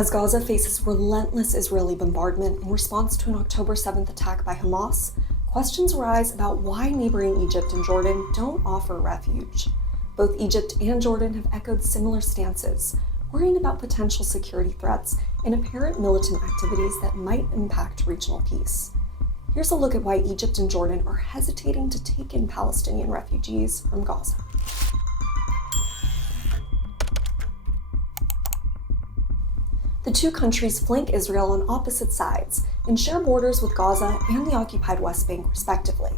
As Gaza faces relentless Israeli bombardment in response to an October 7th attack by Hamas, questions arise about why neighboring Egypt and Jordan don't offer refuge. Both Egypt and Jordan have echoed similar stances, worrying about potential security threats and apparent militant activities that might impact regional peace. Here's a look at why Egypt and Jordan are hesitating to take in Palestinian refugees from Gaza. The two countries flank Israel on opposite sides and share borders with Gaza and the occupied West Bank, respectively.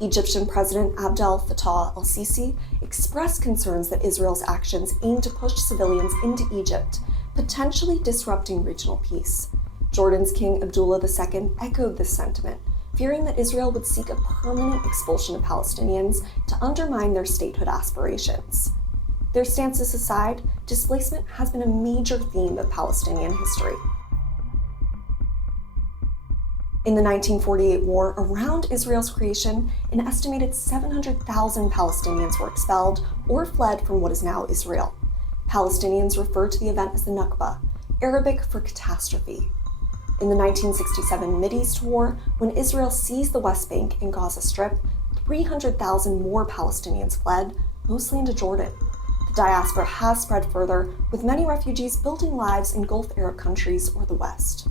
Egyptian President Abdel Fattah el-Sissi expressed concerns that Israel's actions aim to push civilians into Egypt, potentially disrupting regional peace. Jordan's King Abdullah II echoed this sentiment, fearing that Israel would seek a permanent expulsion of Palestinians to undermine their statehood aspirations. Their stances aside, displacement has been a major theme of Palestinian history. In the 1948 war, around Israel's creation, an estimated 700,000 Palestinians were expelled or fled from what is now Israel. Palestinians refer to the event as the Nakba, Arabic for catastrophe. In the 1967 Mideast War, when Israel seized the West Bank and Gaza Strip, 300,000 more Palestinians fled, mostly into Jordan. The diaspora has spread further, with many refugees building lives in Gulf Arab countries or the West.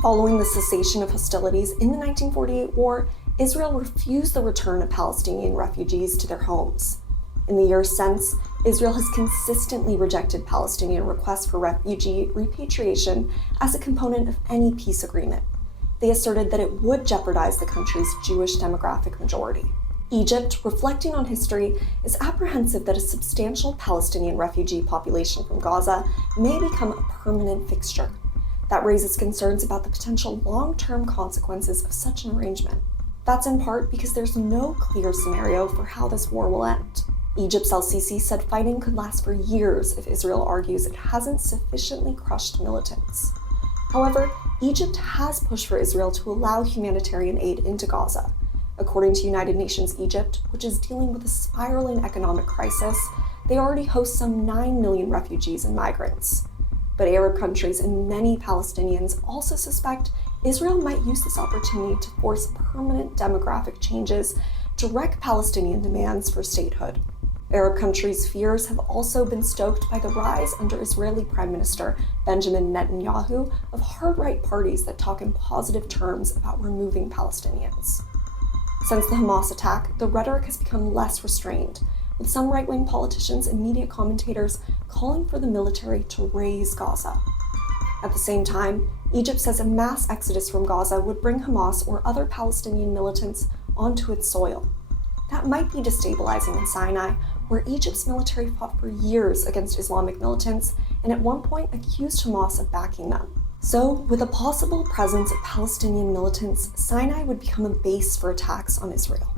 Following the cessation of hostilities in the 1948 war, Israel refused the return of Palestinian refugees to their homes. In the years since, Israel has consistently rejected Palestinian requests for refugee repatriation as a component of any peace agreement. They asserted that it would jeopardize the country's Jewish demographic majority. Egypt, reflecting on history, is apprehensive that a substantial Palestinian refugee population from Gaza may become a permanent fixture. That raises concerns about the potential long-term consequences of such an arrangement. That's in part because there's no clear scenario for how this war will end. Egypt's el-Sissi said fighting could last for years if Israel argues it hasn't sufficiently crushed militants. However, Egypt has pushed for Israel to allow humanitarian aid into Gaza. According to United Nations Egypt, which is dealing with a spiraling economic crisis, they already host some 9 million refugees and migrants. But Arab countries and many Palestinians also suspect Israel might use this opportunity to force permanent demographic changes to wreck Palestinian demands for statehood. Arab countries' fears have also been stoked by the rise under Israeli Prime Minister Benjamin Netanyahu of hard-right parties that talk in positive terms about removing Palestinians. Since the Hamas attack, the rhetoric has become less restrained, with some right-wing politicians and media commentators calling for the military to raze Gaza. At the same time, Egypt says a mass exodus from Gaza would bring Hamas or other Palestinian militants onto its soil. That might be destabilizing in Sinai, where Egypt's military fought for years against Islamic militants and at one point accused Hamas of backing them. So, with a possible presence of Palestinian militants, Sinai would become a base for attacks on Israel.